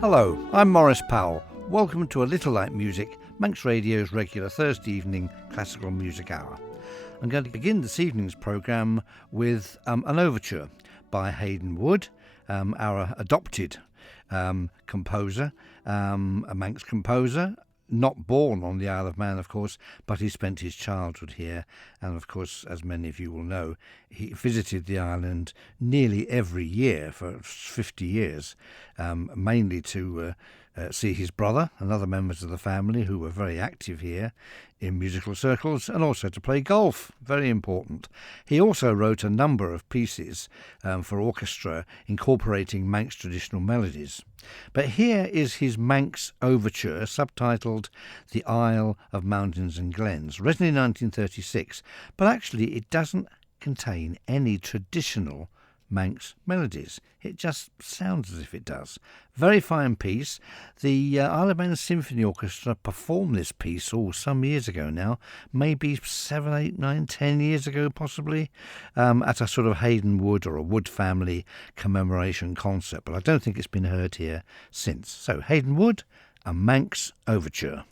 Hello, I'm Maurice Powell. Welcome to A Little Light Music, Manx Radio's regular Thursday evening classical music hour. I'm going to begin this evening's programme with an overture by Haydn Wood, our adopted composer, a Manx composer, not born on the Isle of Man, of course, but he spent his childhood here. And, of course, as many of you will know, he visited the island nearly every year for 50 years, mainly to see his brother and other members of the family who were very active here in musical circles, and also to play golf, very important. He also wrote a number of pieces for orchestra incorporating Manx traditional melodies. But here is his Manx overture, subtitled The Isle of Mountains and Glens, written in 1936, but actually it doesn't contain any traditional Manx melodies. It just sounds as if it does. Very fine piece. The Isle of Man Symphony Orchestra performed this piece some years ago now, maybe 7, 8, 9, 10 years ago possibly, at a sort of Haydn Wood or a Wood family commemoration concert, but I don't think it's been heard here since. So Haydn Wood, a Manx overture.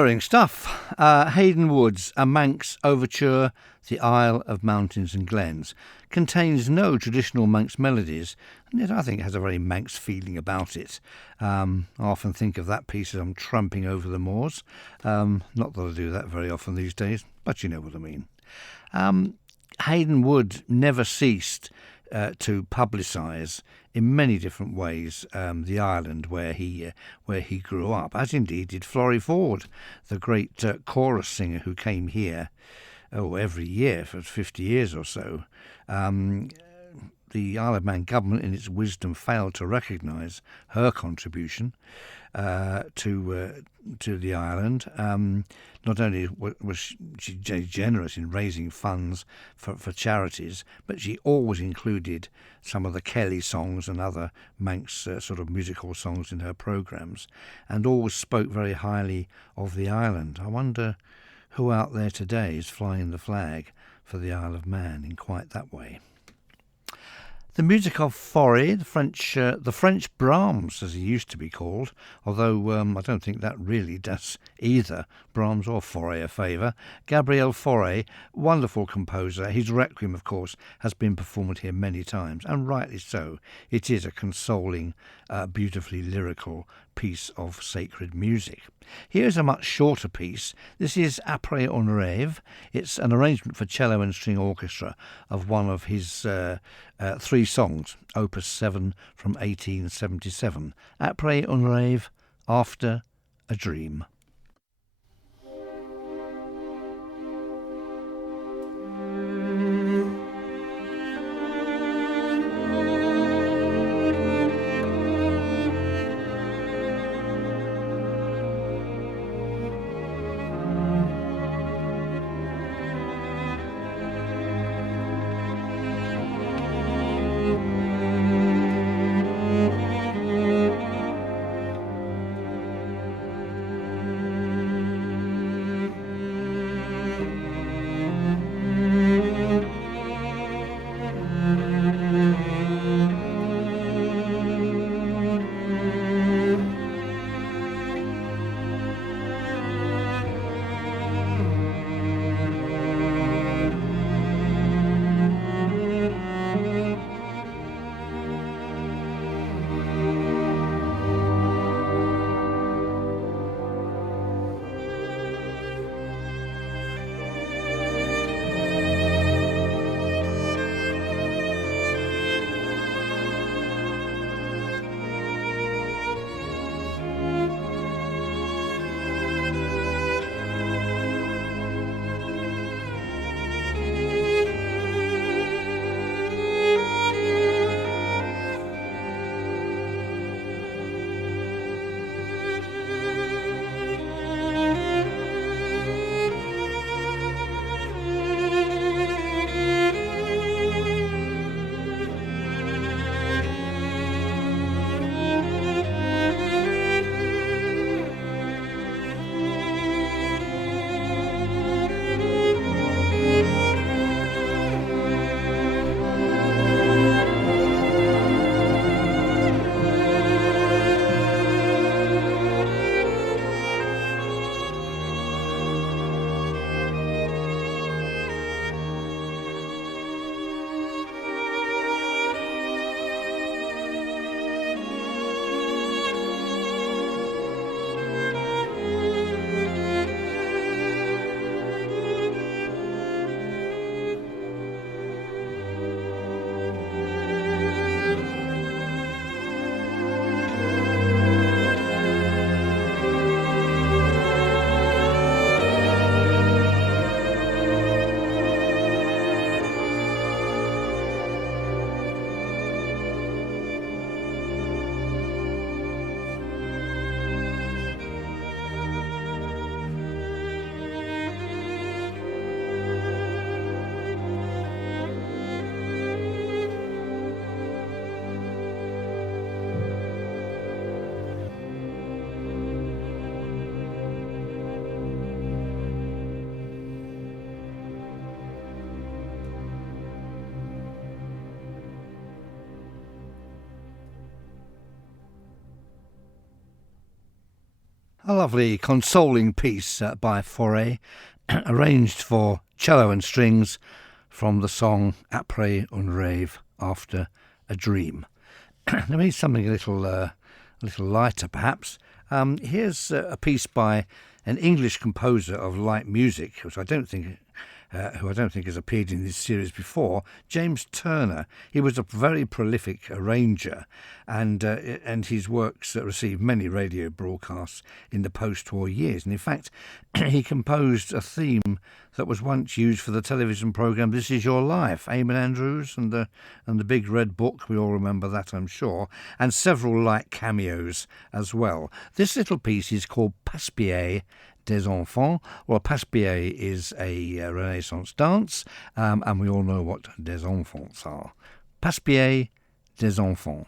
Stirring stuff. Haydn Wood's A Manx Overture, The Isle of Mountains and Glens, contains no traditional Manx melodies, and yet I think it has a very Manx feeling about it. I often think of that piece as I'm tramping over the moors. Not that I do that very often these days, but you know what I mean. Haydn Wood never ceased to publicise in many different ways the island where he grew up, as indeed did Faure, the great chorus singer who came here every year for 50 years or so. The Isle of Man government, in its wisdom, failed to recognise her contribution to the island. Not only was she generous in raising funds for charities, but she always included some of the Kelly songs and other Manx sort of musical songs in her programmes, and always spoke very highly of the island. I wonder who out there today is flying the flag for the Isle of Man in quite that way. The music of Faure, the French Brahms, as he used to be called, although I don't think that really does either Brahms or Faure a favour. Gabriel Faure, wonderful composer. His Requiem, of course, has been performed here many times, and rightly so. It is a consoling, beautifully lyrical piece of sacred music. Here's a much shorter piece. This is Après un rêve. It's an arrangement for cello and string orchestra of one of his 3 songs, Opus 7 from 1877. Après un rêve, After a Dream. A lovely consoling piece by Faure, arranged for cello and strings from the song Après un rêve, After a Dream. Let me read something a little lighter perhaps. Here's a piece by an English composer of light music, which who I don't think has appeared in this series before, James Turner. He was a very prolific arranger, and his works received many radio broadcasts in the post-war years. And in fact, he composed a theme that was once used for the television programme This Is Your Life, Eamon Andrews and the Big Red Book. We all remember that, I'm sure, and several light cameos as well. This little piece is called Passe-Pied des Enfants. Well, Passe-Pied is a Renaissance dance, and we all know what des enfants are. Passe-Pied des Enfants.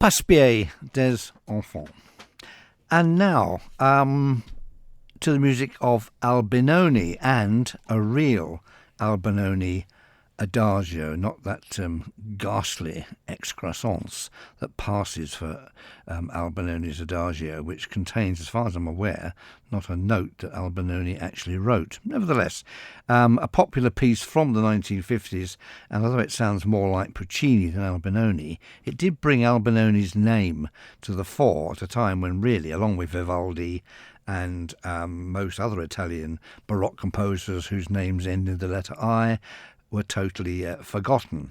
Passe-Pied des Enfants. And now to the music of Albinoni, and a real Albinoni adagio, not that ghastly excrescence that passes for Albinoni's adagio, which contains, as far as I'm aware, not a note that Albinoni actually wrote. Nevertheless, a popular piece from the 1950s, and although it sounds more like Puccini than Albinoni, it did bring Albinoni's name to the fore at a time when really, along with Vivaldi and most other Italian Baroque composers whose names end in the letter I, were totally forgotten.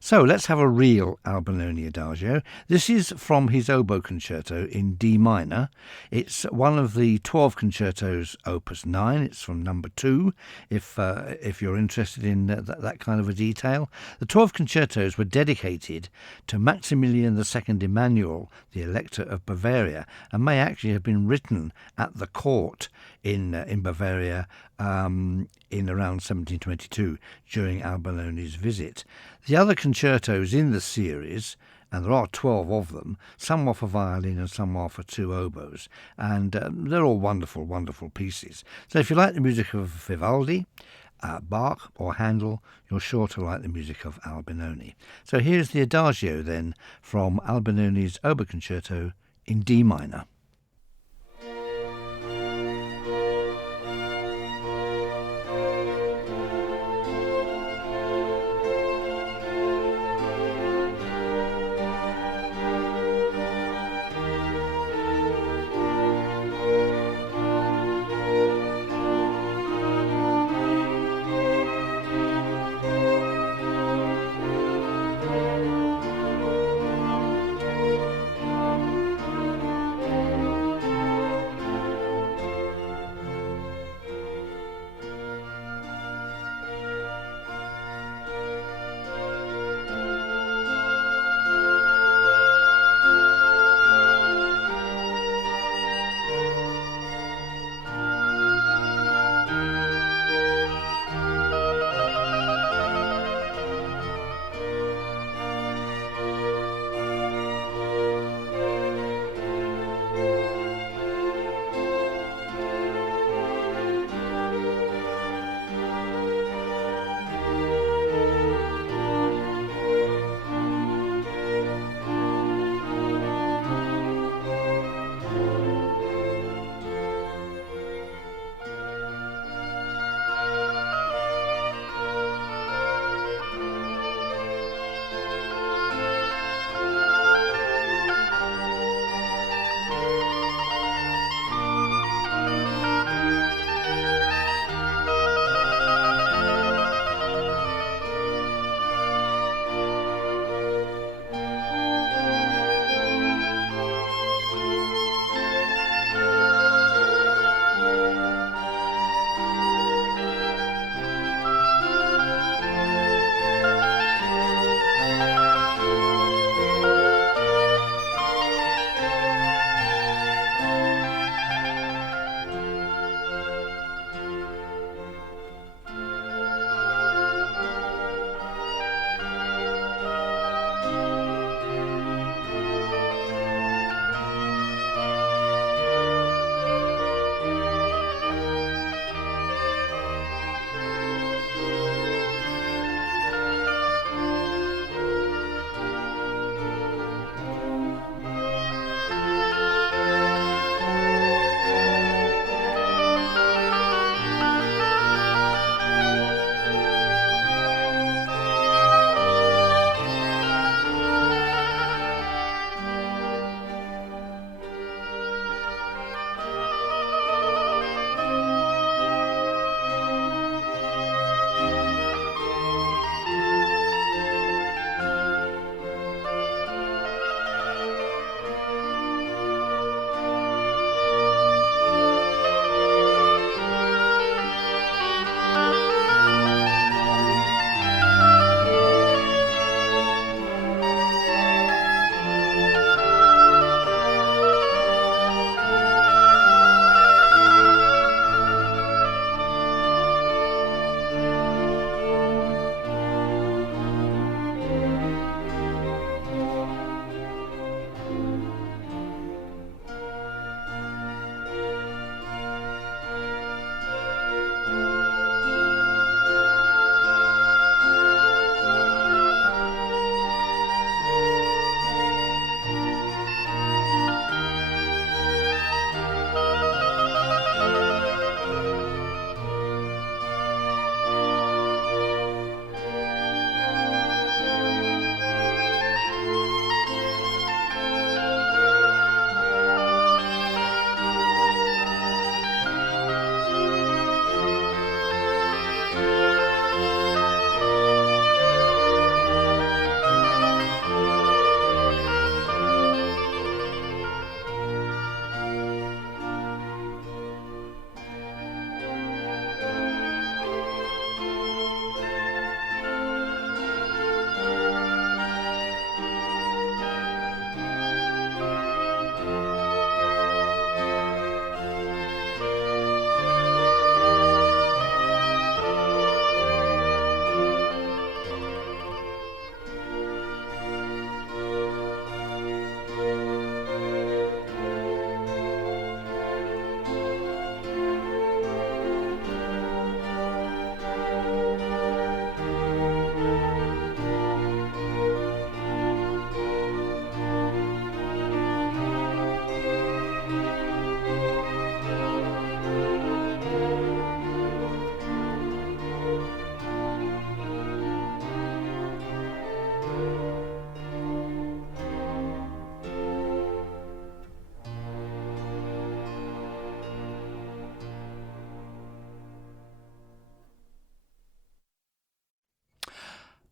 So let's have a real Albinoni Adagio. This is from his oboe concerto in D minor. It's one of the 12 concertos, Opus 9. It's from number 2, if you're interested in that kind of a detail. The 12 concertos were dedicated to Maximilian II Emanuel, the Elector of Bavaria, and may actually have been written at the court in Bavaria in around 1722 during Albinoni's visit. The other concertos in the series, and there are 12 of them, some are for violin and some are for 2 oboes, and they're all wonderful, wonderful pieces. So if you like the music of Vivaldi, Bach or Handel, you're sure to like the music of Albinoni. So here's the Adagio then from Albinoni's oboe concerto in D minor.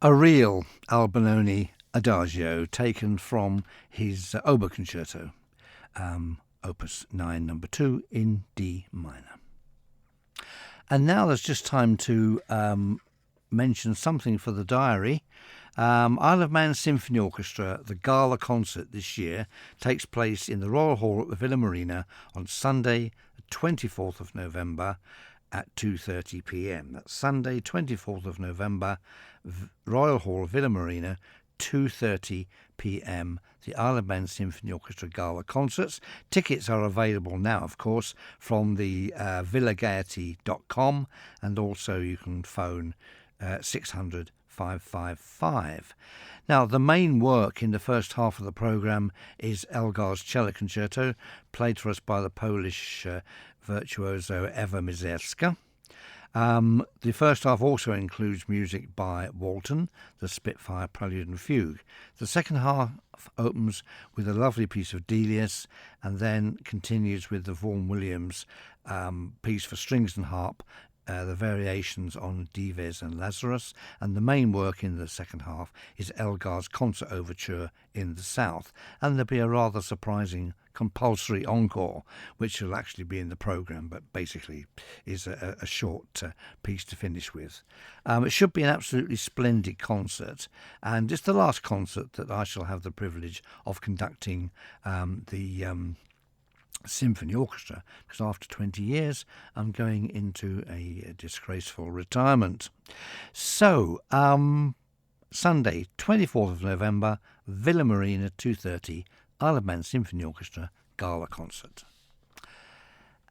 A real Albinoni Adagio taken from his Oboe Concerto, Opus 9, number 2 in D minor. And now there's just time to mention something for the diary. Isle of Man Symphony Orchestra, the gala concert this year, takes place in the Royal Hall at the Villa Marina on Sunday, the 24th of November at 2:30 p.m. That's Sunday, 24th of November, Royal Hall, Villa Marina, 2:30 p.m. The Isle of Man Symphony Orchestra Gala Concerts. Tickets are available now, of course, from the villagaiety.com, and also you can phone 600 555. Now, the main work in the first half of the programme is Elgar's Cello Concerto, played for us by the Polish virtuoso Ewa Mizerska. The first half also includes music by Walton, the Spitfire Prelude and Fugue. The second half opens with a lovely piece of Delius and then continues with the Vaughan Williams piece for strings and harp, the variations on Dives and Lazarus, and the main work in the second half is Elgar's Concert Overture in the South, and there'll be a rather surprising compulsory encore, which will actually be in the programme, but basically is a short piece to finish with. It should be an absolutely splendid concert, and it's the last concert that I shall have the privilege of conducting the Symphony Orchestra, because after 20 years I'm going into a disgraceful retirement. So Sunday 24th of November, Villa Marina, 2:30, Isle of Man Symphony Orchestra Gala Concert.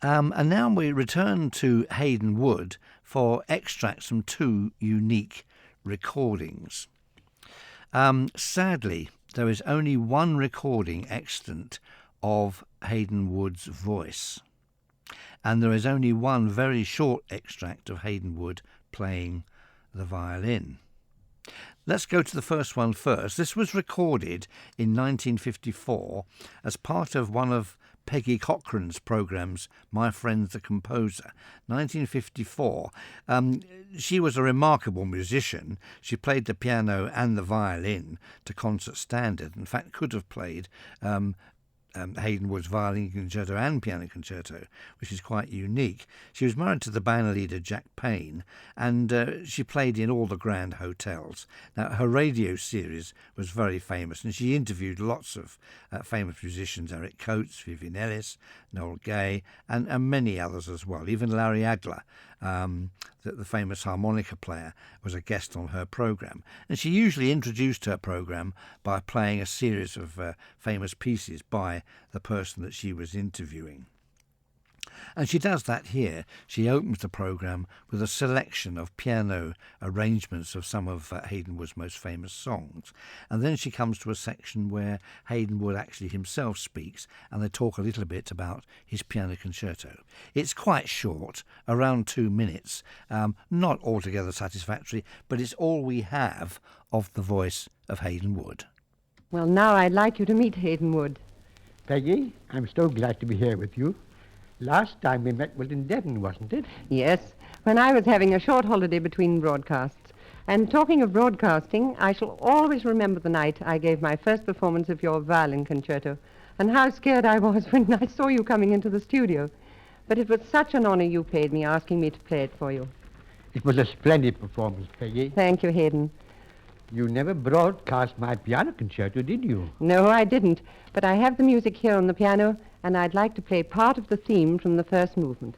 And now we return to Haydn Wood for extracts from two unique recordings. Sadly, there is only one recording extant of Haydn Wood's voice, and there is only one very short extract of Haydn Wood playing the violin. Let's go to the first one first. This was recorded in 1954 as part of one of Peggy Cochrane's programmes, My Friend the Composer, 1954. She was a remarkable musician. She played the piano and the violin to concert standard. In fact, could have played Haydn Wood's violin concerto and piano concerto, which is quite unique. She was married to the band leader Jack Payne, and she played in all the grand hotels. Now, her radio series was very famous, and she interviewed lots of famous musicians: Eric Coates, Vivian Ellis, Noel Gay, and many others as well. Even Larry Adler, the famous harmonica player, was a guest on her programme. And she usually introduced her programme by playing a series of famous pieces by the person that she was interviewing. And she does that here. She opens the programme with a selection of piano arrangements of some of Haydn Wood's most famous songs. And then she comes to a section where Haydn Wood actually himself speaks, and they talk a little bit about his piano concerto. It's quite short, around 2 minutes, not altogether satisfactory, but it's all we have of the voice of Haydn Wood. Well, now I'd like you to meet Haydn Wood. Peggy, I'm so glad to be here with you. Last time we met was in Devon, wasn't it? Yes, when I was having a short holiday between broadcasts. And talking of broadcasting, I shall always remember the night I gave my first performance of your violin concerto, and how scared I was when I saw you coming into the studio. But it was such an honor you paid me asking me to play it for you. It was a splendid performance, Peggy. Thank you, Haydn. You never broadcast my piano concerto, did you? No, I didn't. But I have the music here on the piano, and I'd like to play part of the theme from the first movement.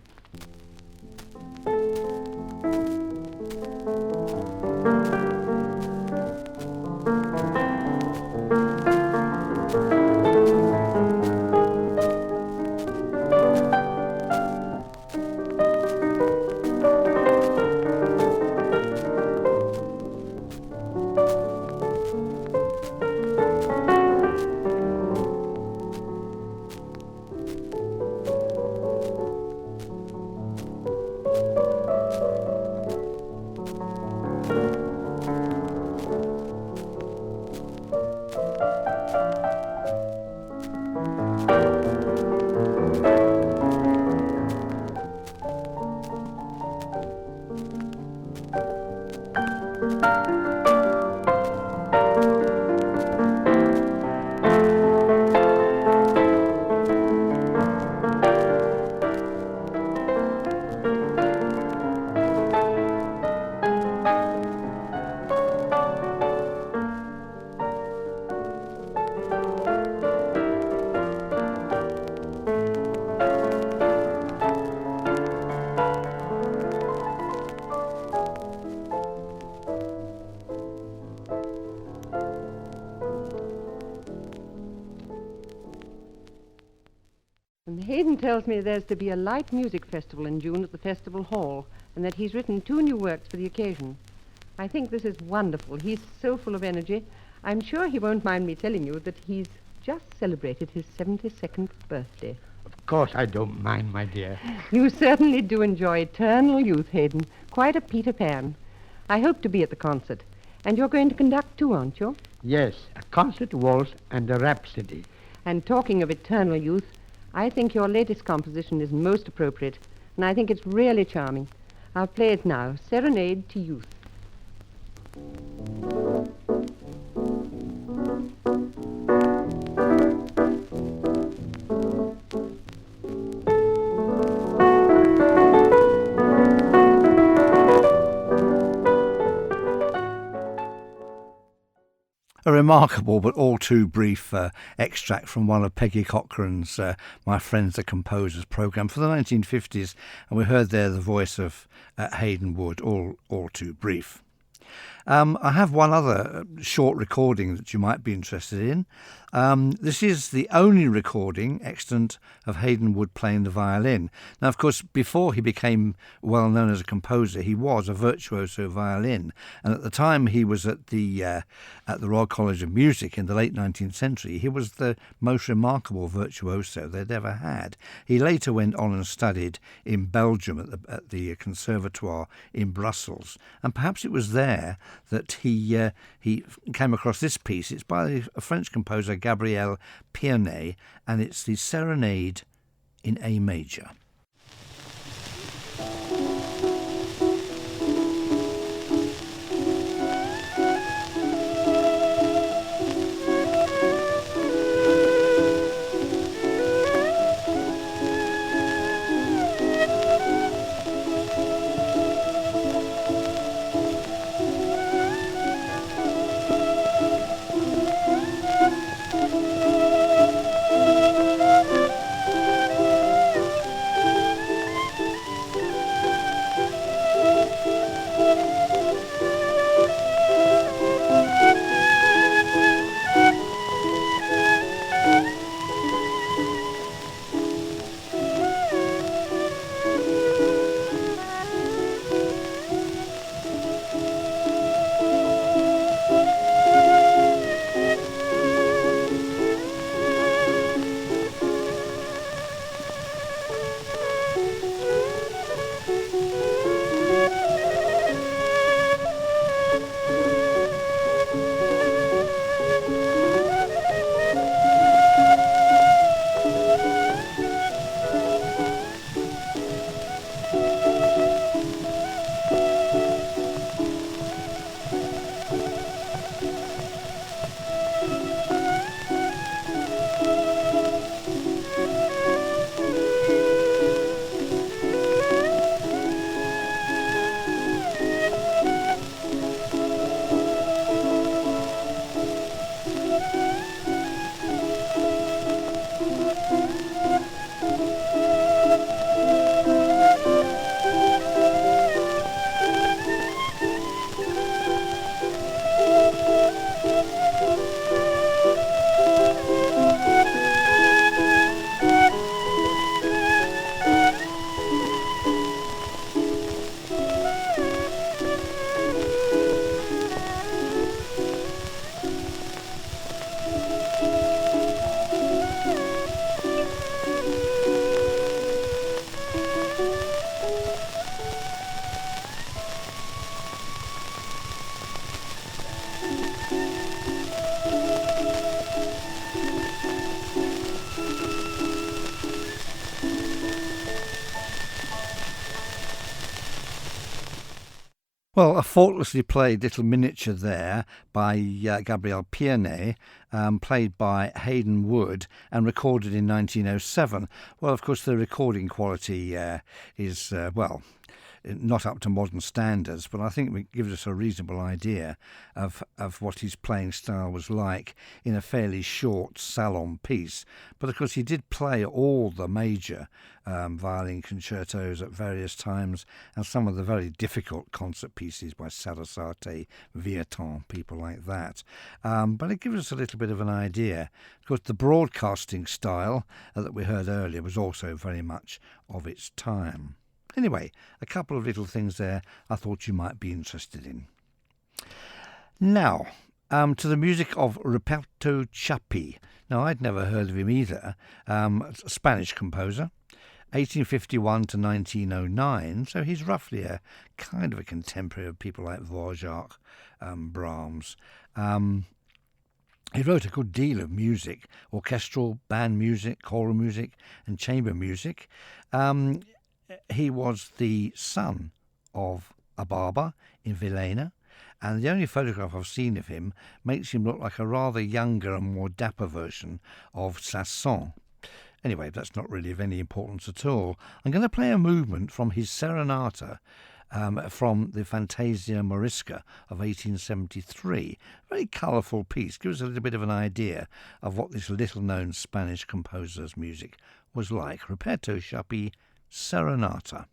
And Haydn tells me there's to be a light music festival in June at the Festival Hall, and that he's written 2 new works for the occasion. I think this is wonderful. He's so full of energy. I'm sure he won't mind me telling you that he's just celebrated his 72nd birthday. Of course I don't mind, my dear. You certainly do enjoy eternal youth, Haydn. Quite a Peter Pan. I hope to be at the concert. And you're going to conduct too, aren't you? Yes, a concert waltz and a rhapsody. And talking of eternal youth, I think your latest composition is most appropriate, and I think it's really charming. I'll play it now, Serenade to Youth. A remarkable but all too brief extract from one of Peggy Cochrane's My Friends the Composers programme for the 1950s, and we heard there the voice of Haydn Wood, all too brief. I have one other short recording that you might be interested in. This is the only recording extant of Haydn Wood playing the violin. Now, of course, before he became well known as a composer, he was a virtuoso violin, and at the time he was at the Royal College of Music in the late 19th century, he was the most remarkable virtuoso they'd ever had. He later went on and studied in Belgium at the Conservatoire in Brussels, and perhaps it was there that he came across this piece. It's by a French composer, Gabriel Piernet, and it's the Serenade in A major. Well, a faultlessly played little miniature there by Gabriel Piernet, played by Haydn Wood and recorded in 1907. Well, of course, the recording quality is not up to modern standards, but I think it gives us a reasonable idea of what his playing style was like in a fairly short salon piece. But of course he did play all the major violin concertos at various times, and some of the very difficult concert pieces by Sarasate, Vieuxtemps, people like that. But it gives us a little bit of an idea. Of course, the broadcasting style that we heard earlier was also very much of its time. Anyway, a couple of little things there I thought you might be interested in. Now, to the music of Ruperto Chapí. Now, I'd never heard of him either. A Spanish composer, 1851 to 1909, so he's roughly a kind of a contemporary of people like Dvorak, Brahms. He wrote a good deal of music, orchestral, band music, choral music, and chamber music. He was the son of a barber in Villena, and the only photograph I've seen of him makes him look like a rather younger and more dapper version of Sasson. Anyway, that's not really of any importance at all. I'm going to play a movement from his Serenata from the Fantasia Morisca of 1873. Very colourful piece. Gives us a little bit of an idea of what this little-known Spanish composer's music was like. Ruperto Chapí, Serenata.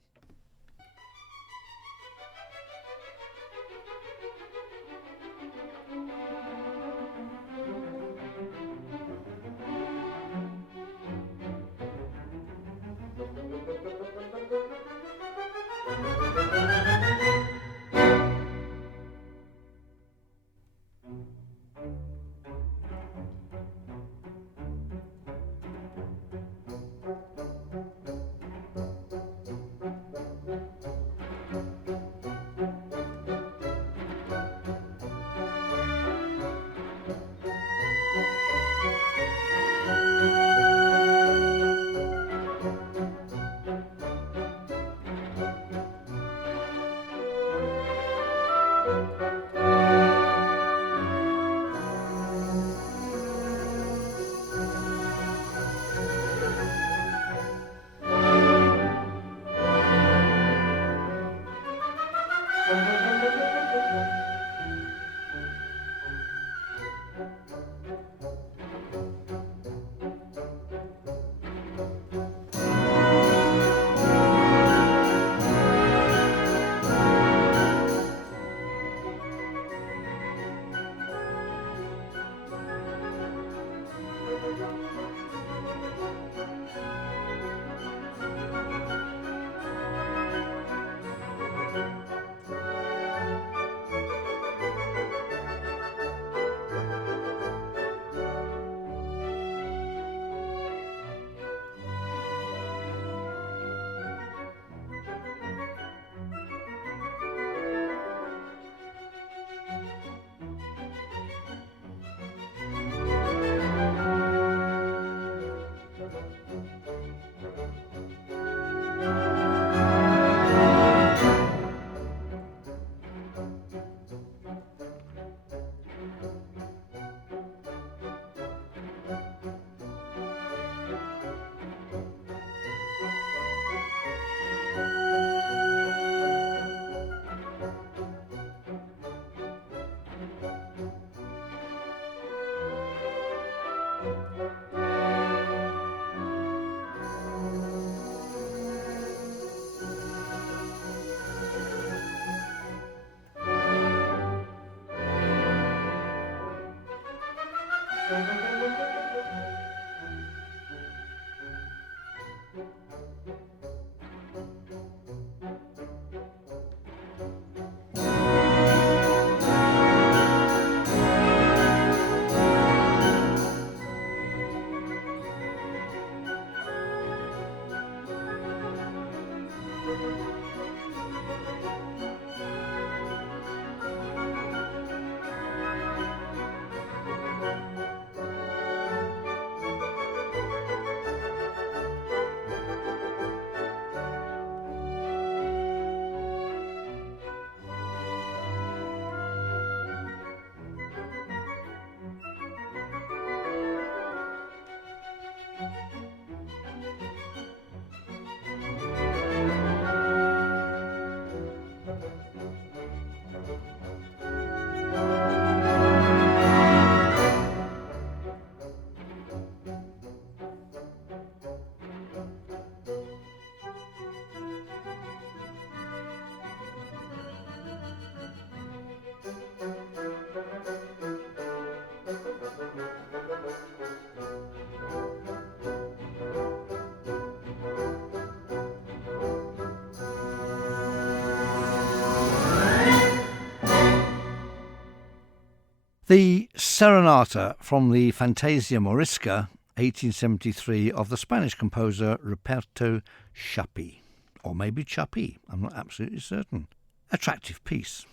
The Serenata from the Fantasia Morisca, 1873, of the Spanish composer Ruperto Chapí, or maybe Chapí, I'm not absolutely certain. Attractive piece.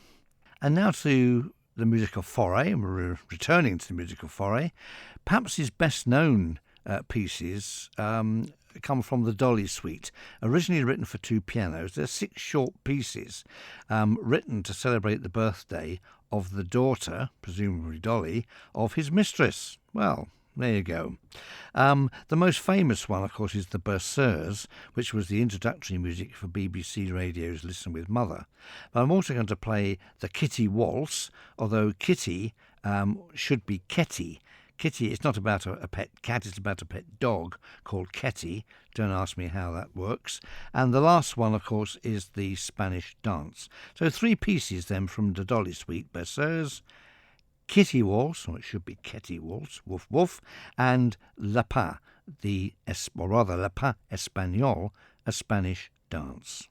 And now to the music of Faure, and we're returning to the music of Faure. Perhaps his best known pieces come from the Dolly Suite, originally written for 2 pianos. They're 6 short pieces written to celebrate the birthday of the daughter, presumably Dolly, of his mistress. Well, there you go. The most famous one, of course, is the Berceuse, which was the introductory music for BBC Radio's Listen with Mother. But I'm also going to play the Kitty Waltz, although Kitty should be Ketty. Kitty, it's not about a pet cat, it's about a pet dog called Ketty. Don't ask me how that works. And the last one, of course, is the Spanish dance. So 3 pieces then from the Dolly Suite: Berceuse, Kitty Waltz, or it should be Ketty Waltz, woof woof, and La Pas, or rather La Pas Espagnol, a Spanish dance.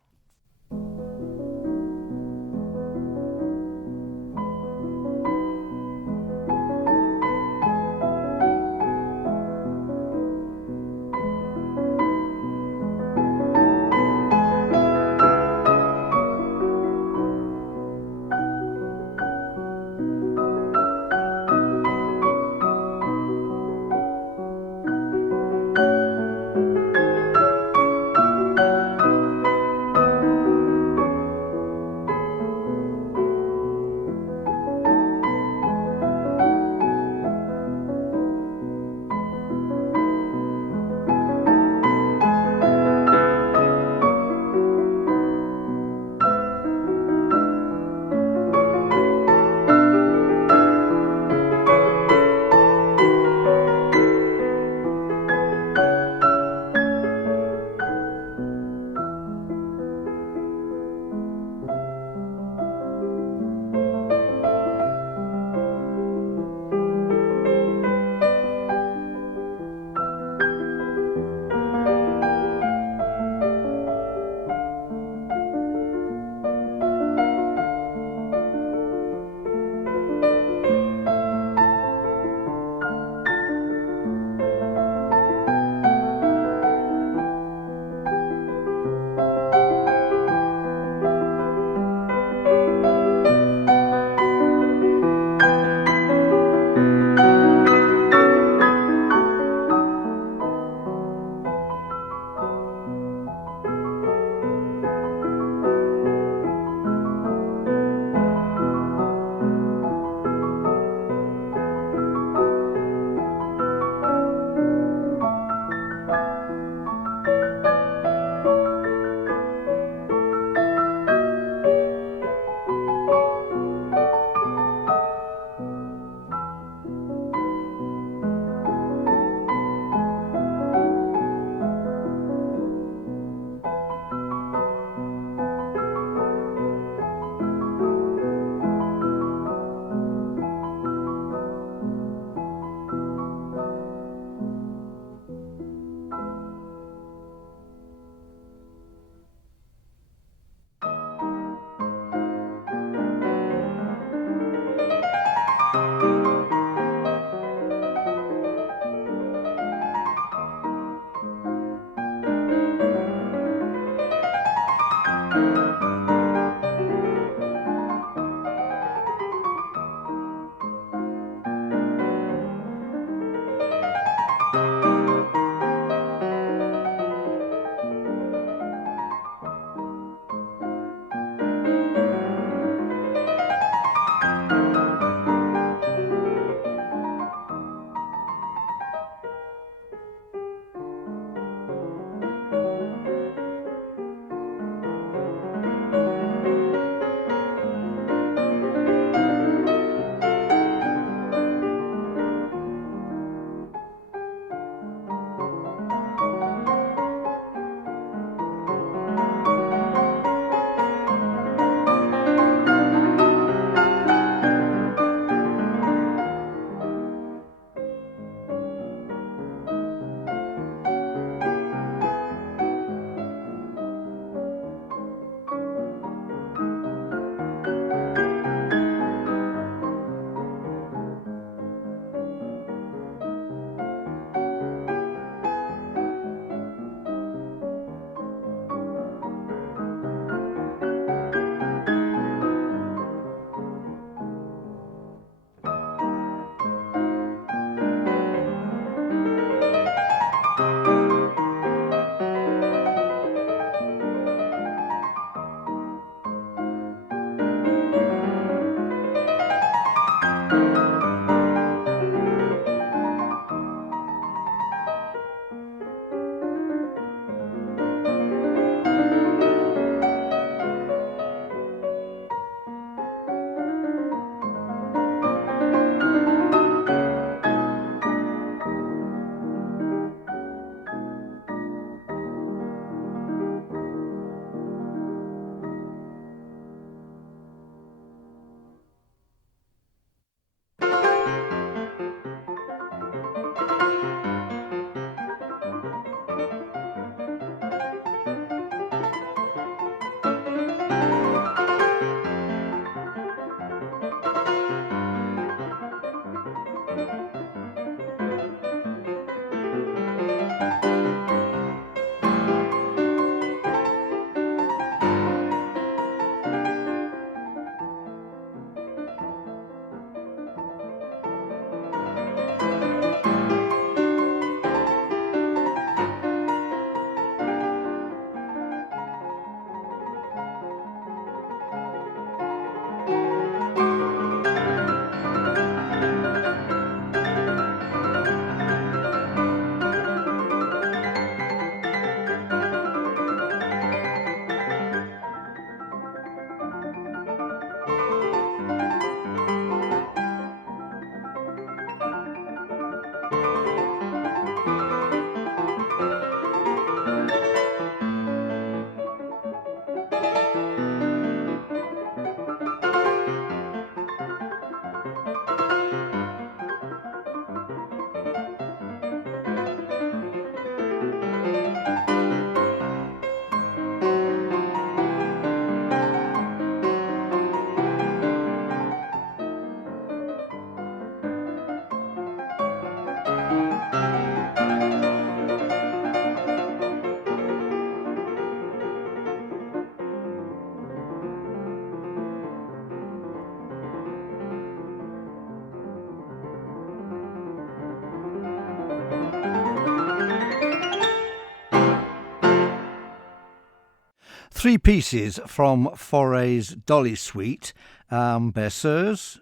Three pieces from Faure's Dolly Suite, Berceuse,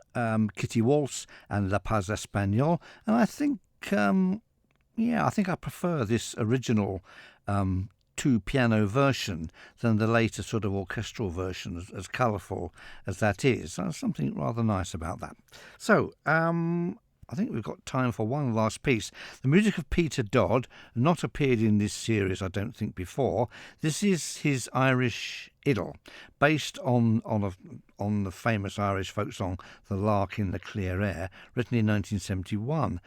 Kitty Waltz and La Paz Espagnole. And I think, I think I prefer this original two-piano version than the later sort of orchestral version, as colourful as that is. There's something rather nice about that. So, I think we've got time for one last piece. The music of Peter Dodd, not appeared in this series, I don't think, before. This is his Irish Idyll, based on the famous Irish folk song "The Lark in the Clear Air," written in 1971.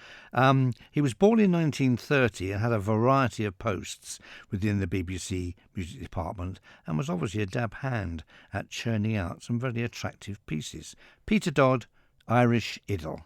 He was born in 1930 and had a variety of posts within the BBC music department, and was obviously a dab hand at churning out some very attractive pieces. Peter Dodd, Irish Idyll.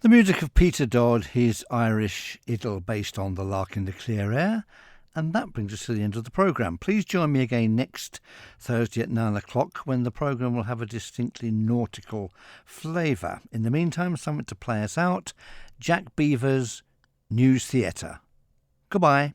The music of Peter Dodd, his Irish Idyll based on The Lark in the Clear Air. And that brings us to the end of the programme. Please join me again next Thursday at 9 o'clock when the programme will have a distinctly nautical flavour. In the meantime, something to play us out. Jack Beaver's News Theatre. Goodbye.